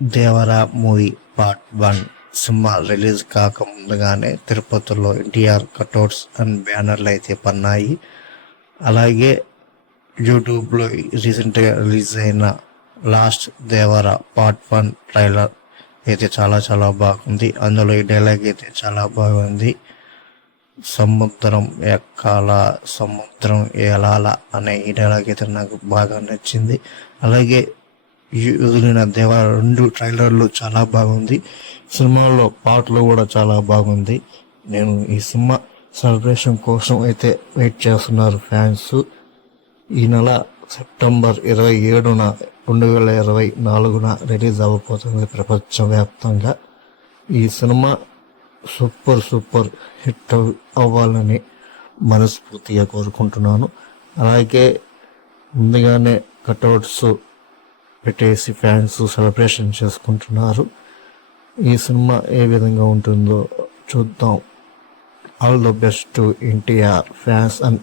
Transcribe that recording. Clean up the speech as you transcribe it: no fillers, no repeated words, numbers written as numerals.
Devara movie part 1 cinema release కాక ముందుగానే తిరుపతిలో ఎన్టీఆర్ కటౌట్స్ అండ్ బ్యానర్లు అయితే పన్నాయి. అలాగే యూట్యూబ్లో రీసెంట్గా రిలీజ్ అయిన లాస్ట్ దేవరా పార్ట్ 1 ట్రైలర్ అయితే చాలా బాగుంది. అందులో ఈ డైలాగ్ అయితే చాలా బాగుంది. సముద్రం ఎక్కాల సముద్రం ఏలాల అనే ఈ డైలాగ్ అయితే నాకు బాగా నచ్చింది. అలాగే వదిలిన దేవర 2 ట్రైలర్లు చాలా బాగుంది. సినిమాలో పాటలు కూడా చాలా బాగుంది. నేను ఈ సినిమా సెలబ్రేషన్ కోసం అయితే వెయిట్ చేస్తున్నారు ఫ్యాన్స్. ఈ నెల సెప్టెంబర్ 27న 2024న రిలీజ్ అవ్వబోతుంది ప్రపంచవ్యాప్తంగా. ఈ సినిమా సూపర్ హిట్ అవ్వాలని మనస్ఫూర్తిగా కోరుకుంటున్నాను. అలాగే ముందుగానే కటౌట్స్ పెట్టేసి ఫ్యాన్స్ సెలబ్రేషన్ చేసుకుంటున్నారు. ఈ సినిమా ఏ విధంగా ఉంటుందో చూద్దాం. All the best to NTR fans and